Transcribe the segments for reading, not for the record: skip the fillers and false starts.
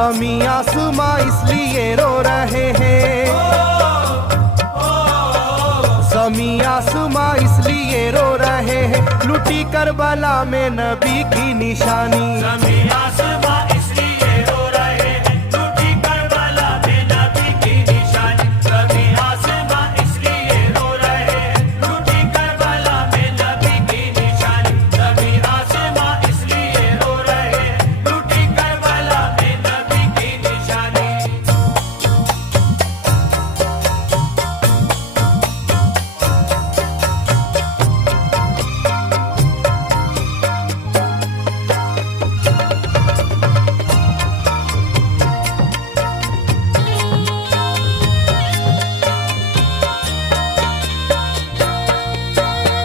ज़मीं आसमां इसलिए रो रहे हैं, ज़मीं आसमां इसलिए रो रहे हैं, लुटी करबला में नबी की निशानी। ज़मीं आसमां इसलिए रो रहे हैं, लुटी करबला में नबी की निशानी। ज़मीं आसमां इसलिए रो रहे हैं, लुटी करबला में नबी की निशानी। ज़मीं आसमां इसलिए रो रहे हैं, लुटी करबला में नबी की निशानी।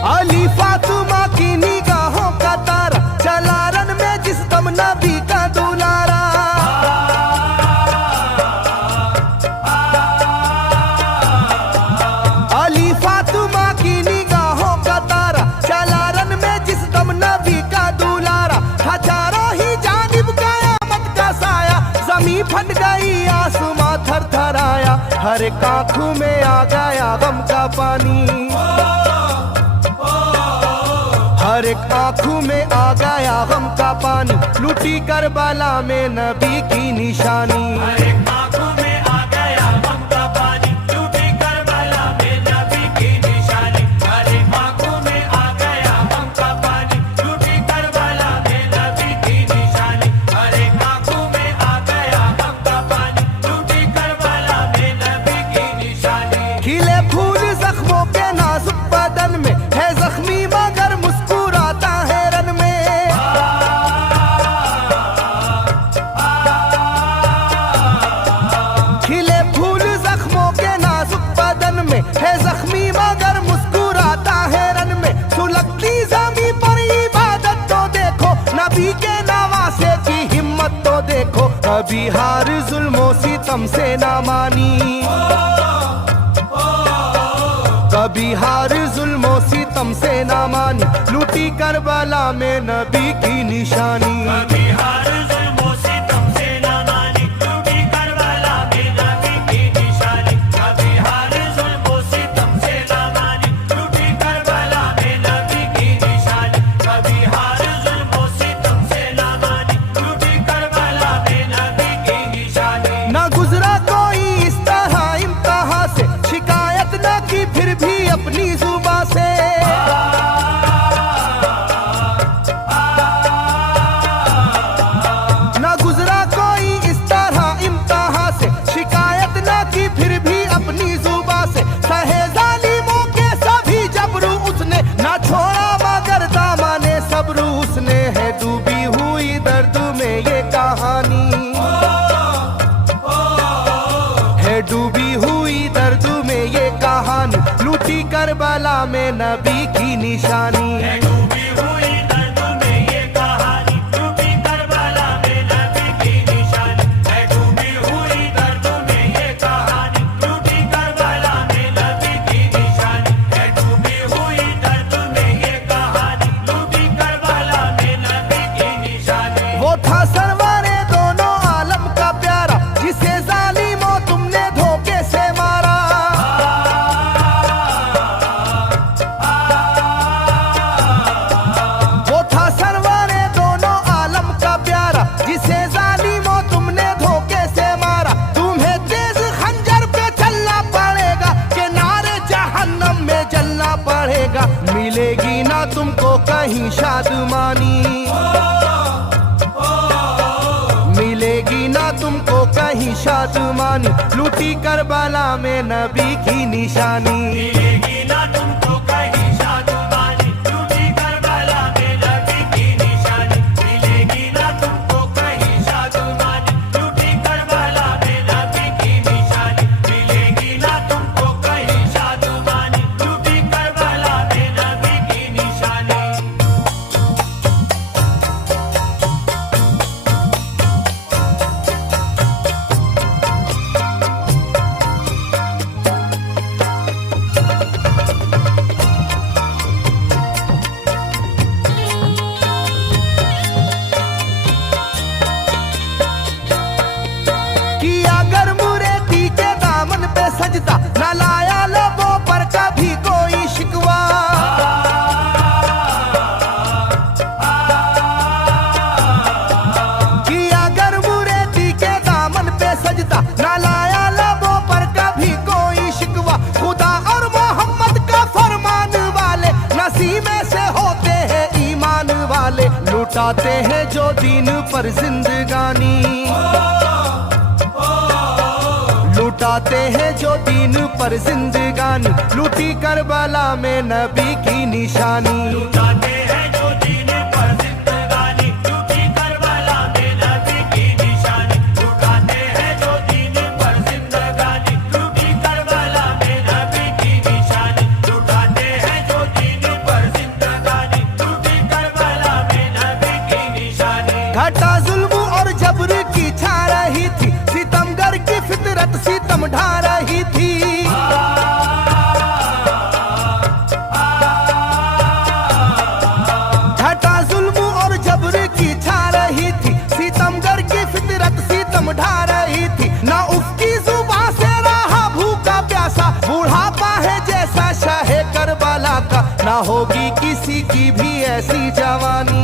अली फातिमा की निगाहों का तारा, चला रन में जिस दम नबी का दुलारा। अली फातिमा की निगाहों का तारा, चला रन में जिस दम नबी का दुलारा। था चारों ही जानिब कयामत का साया, जमीन फट गई आसमां थर थर आया। हर एक आंखों में आ गया गम का पानी, हर एक आंखों में आ गया गम का पानी, लुटी करबला में नबी की निशानी। हर एक आंखों में आ गया गम का पानी, लुटी करबला में नबी की निशानी। हर एक आंखों में आ गया गम का पानी, लुटी करबला में नबी की निशानी। हर एक आंखों में आ गया गम का पानी, लुटी करबला में नबी की निशानी। खिले फूल जख्मों के नाजुक बदन में है जख्मी मगर मुस्कुराता है रन में। खिले फूल जख्मों के नाजुक बदन में है जख्मी मगर मुस्कुराता है रन में। सुलगती ज़मीं पर इबादत तो देखो, नबी के नवासे की हिम्मत तो देखो। कभी हार जुल्मों सितम से ना मानी, कभी हार जुल्मों सितम से ना मानी, लुटी करबला में नबी की निशानी। कभी हार जुल्मों सितम से ना मानी, लुटी करबला में नबी की निशानी। कभी हार जुल्मों सितम से ना मानी, लुटी करबला में नबी की निशानी। कभी हार जुल्मों सितम से ना मानी, लुटी करबला में नबी की निशानी। ना गुजरा कोई इस तरह इम्तिहान से, शिकायत न की फिर भी अपनी जुबां से। ना गुजरा कोई इस तरह इम्तिहान से, शिकायत न की फिर भी अपनी जुबां से। सहे जालिमों के सभी जबरू उसने, ना छोड़ा मगर दामने सब्र उसने। है डूबी हुई दर्द में ये कहानी, है डूबी हुई दर्द में ये कहानी, लुटी करबला में नबी की निशानी। है डूबी हुई दर्द में ये कहानी, लुटी करबला में नबी की निशानी। है डूबी हुई दर्द में ये कहानी, लुटी करबला में नबी की निशानी। है डूबी हुई दर्द में ये कहानी, लुटी करबला में नबी की निशानी। वो था सरवारे दोनों आलम का प्यारा, जिसे जालिमों तुमने धोखे से मारा। वो था सरवारे दोनों आलम का प्यारा, जिसे जालिमों तुमने धोखे से मारा। तुम्हें तेज खंजर पे चलना पड़ेगा, कि नारे जहन्नम में जलना पड़ेगा। मिलेगी ना तुमको कहीं शादमानी, मिलेगी ना तुमको कहीं शादमानी, लुटी करबला में नबी की निशानी। मिलेगी ना तुमको कहीं शादमानी, लुटी करबला में नबी की निशानी। मिलेगी ना तुमको कहीं शादमानी, लुटी करबला में नबी की निशानी। मिलेगी ना तुमको कहीं शादमानी, लुटी करबला में नबी की निशानी। लुटाते हैं जो दीन पर जिंदगानी, लुटाते हैं जो दीन पर जिंदगानी, लूटी करबला में नबी की निशानी। लुटाते हैं जो दीन पर जिंदगानी, लूटी करबला में नबी की निशानी। लुटाते हैं जो दीन पर जिंदगानी, लूटी करबला में नबी की निशानी। लुटाते हैं जो दीन पर जिंदगानी, लूटी करबला में नबी की निशानी। घटा जुल्म और जबर की छा रही थी, सितमगर की फितरत सितम ढा रही थी। घटा जुल्म और जबर की छा रही थी, सितमगर की फितरत सितम ढा रही थी। ना उसकी जुबान से रहा भूखा प्यासा, बुढ़ापा है जैसा शाहे करबला का, ना होगी किसी की भी ऐसी जवानी,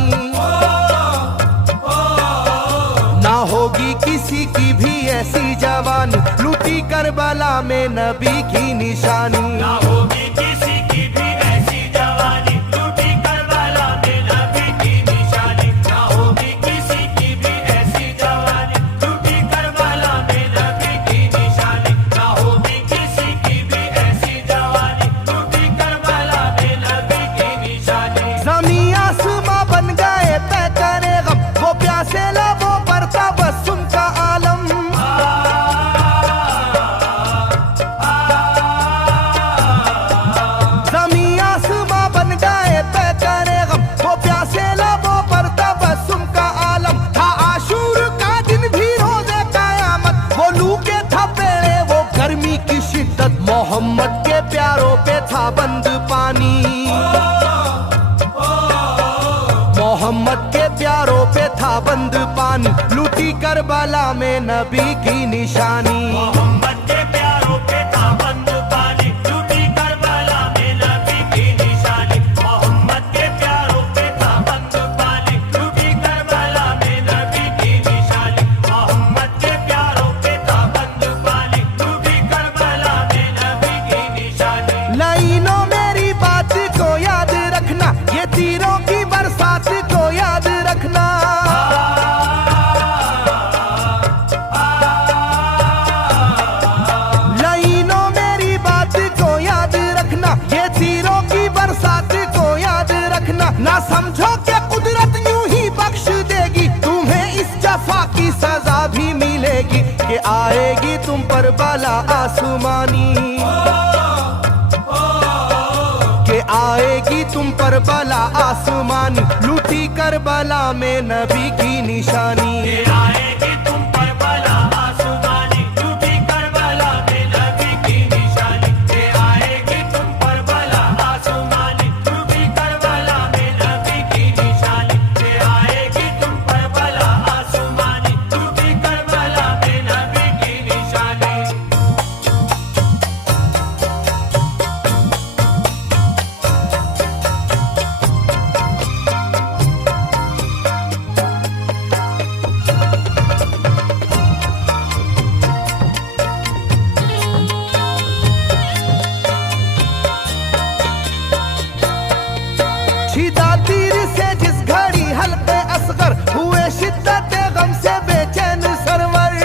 ना होगी किसी की भी ऐसी जवानी, लूटी करबला में नबी की निशानी। ना होगी किसी की भी ऐसी जवानी, लूटी करबला में नबी की निशानी। ना होगी किसी की भी ऐसी जवानी, लूटी करबला में नबी की निशानी। ना होगी किसी की भी ऐसी जवानी, लूटी करबला में नबी की निशानी। ज़मीं आसमां बन गए तय करे गम, वो प्यासे लबों पर तबस्सुम का आलम। ज़मीं आसमां बन गए तय करे गम, वो प्यासे लबों पर तबस्सुम का आलम। था आशूर का दिन भी रोज़े क़यामत, वो लू के थपेड़े वो गर्मी की शिद्दत, मोहम्मद के प्यारों पे था बंद पानी, मोहम्मद के प्यारों पे था बंद पानी, लूटी करबला में नबी की निशानी। मोहम्मद के प्यारों पे था बंद पानी, लूटी करबला में नबी की निशानी। मोहम्मद के प्यारों पे था बंद पानी, लूटी करबला में नबी की निशानी। मोहम्मद के प्यारों पे था बंद पानी, लूटी करबला में नबी की निशानी। लाइनों मेरी बात को याद रखना, ये तीरों की बरसात को याद रखना। लाइनों मेरी बात को याद रखना, ये तीरों की बरसात को याद रखना। ना समझो कि कुदरत यूं ही बख्श देगी, तुम्हें इस जफा की सजा भी मिलेगी, कि आएगी तुम पर बला आसमानी, के आएगी तुम पर बला आसमानी, लूटी करबला में नबी की निशानी। ये आएगी तुम पर बला आसमानी, लूटी करबला में नबी की निशानी। ये आएगी तुम पर बला आसमानी, लूटी करबला में नबी की निशानी। ये आएगी तुम पर बला आसमानी, लूटी करबला में नबी की निशानी। छिदा तीर से जिस घड़ी हल्के असगर हुए, शिद्दत गम से बेचैन सरवर।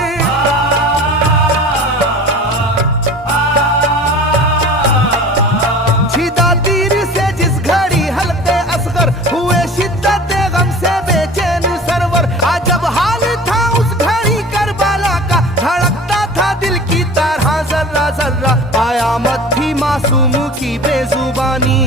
छिदा तीर से जिस घड़ी हल्के असगर हुए, शिद्दत गम से बेचैन सरवर। अजब हाल था उस घड़ी करबला का, धड़कता था दिल की तरह जर्रा जर्रा। कयामत थी मासूम की बेजुबानी,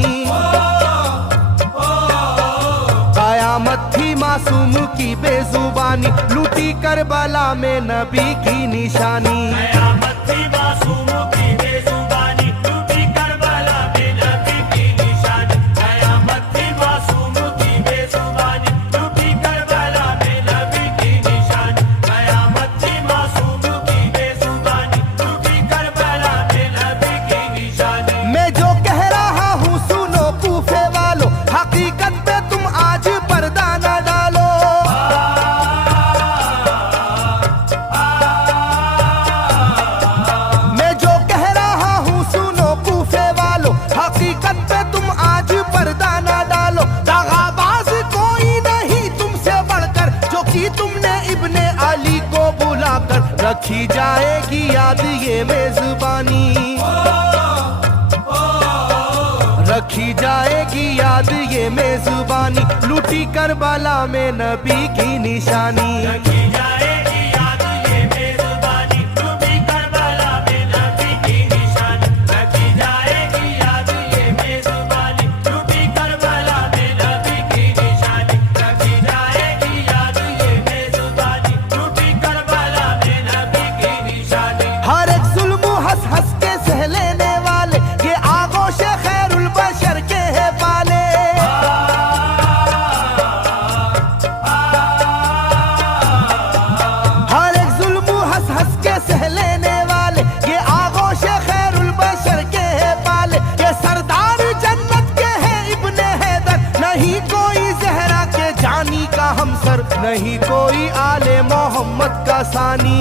कयामत थी मासूम की बेजुबानी, लूटी करबला में नबी की निशानी। कयामत थी मासूम की बेजुबानी, लूटी करबला में नबी की निशानी। कयामत थी मासूम की बेजुबानी, लूटी करबला में नबी की निशानी। कयामत थी मासूम की बेजुबानी, लूटी करबला में नबी की निशानी। मैं जो कह रहा हूँ सुनो कूफे वालों, हकीकत पे तुम आज पर्दा न डालो। मैं जो कह रहा हूँ सुनो रखी जाएगी याद ये मेजबानी, रखी जाएगी याद ये मेजबानी, लूटी करबला में नबी की निशानी। रखी जाएगी याद ये मेजबानी, लूटी करबला में नबी की निशानी। रखी जाएगी याद ये मेजबानी, लूटी करबला में नबी की निशानी। रखी जाएगी याद ये मेजबानी, लूटी करबला में नबी की निशानी। हर एक जुल्म हंस हंस के सह लेने वाले, ये आगोश खैरुल बशर के है पाले। हर एक जुल्म हंस हंस के सह लेने वाले, ये आगोश खैरुल बशर के है पाले। ये सरदार जन्नत के है इब्ने हैदर, नहीं कोई जहरा के जानी का हमसर, नहीं कोई आले मोहम्मद का सानी,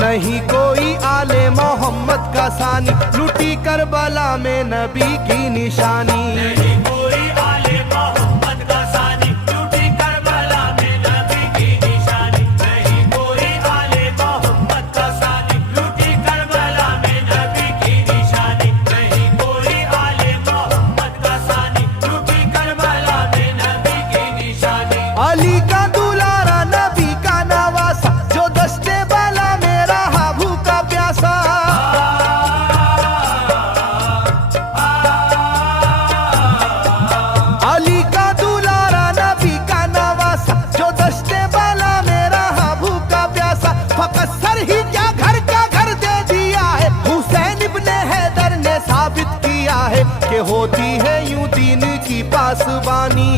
नहीं कोई आले मोहम्मद का सानी, लूटी करबला में नबी की निशानी। नहीं कोई आले मोहम्मद का सानी, लूटी करबला में नबी की निशानी। नहीं कोई आले मोहम्मद का सानी, लूटी करबला में नबी की निशानी। नहीं कोई आले मोहम्मद का सानी, लूटी करबला में नबी की निशानी। अली का दुलारा नबी का नवासा, जो दस्ते बाला में रहा भूखा प्यासा। अली का दुलारा नबी का नवासा, जो दस्ते बाला में रहा भूखा प्यासा। फकत सर ही क्या घर का घर दे दिया है, हुसैन इब्ने हैदर ने साबित किया है कि होती है यूं दीन की पासबानी,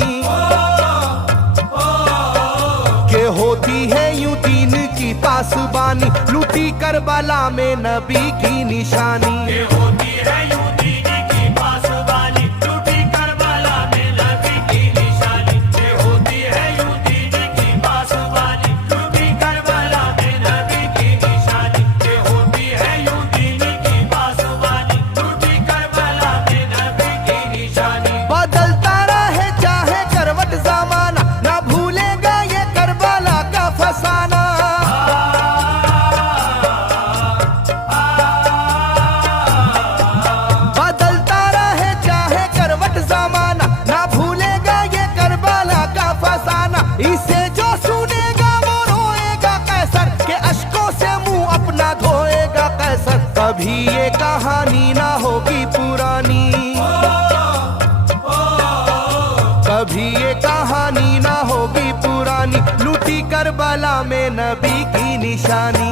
के होती है यूं दीन की पासबानी, लूटी करबला में नबी की निशानी। ये होती है यूं दीन की पासबानी, लूटी करबला में नबी की निशानी। ये होती है यूं दीन की पासबानी, लूटी करबला में नबी की निशानी। ये होती है यूं दीन की पासबानी, लूटी करबला में नबी की निशानी। बदलता रहे चाहे करवट जमाना, ना भूलेगा ये करबला का फसाना। बदलता रहे चाहे करवट जमाना, ना भूलेगा ये करबला का फसाना। इसे जो सुनेगा वो रोएगा कैसर, के अश्कों से मुंह अपना धोएगा कैसर। कभी ये कहानी ना होगी पुरानी, कभी ये कहानी ना होगी पुरानी, लूटी करबला में नबी की निशानी।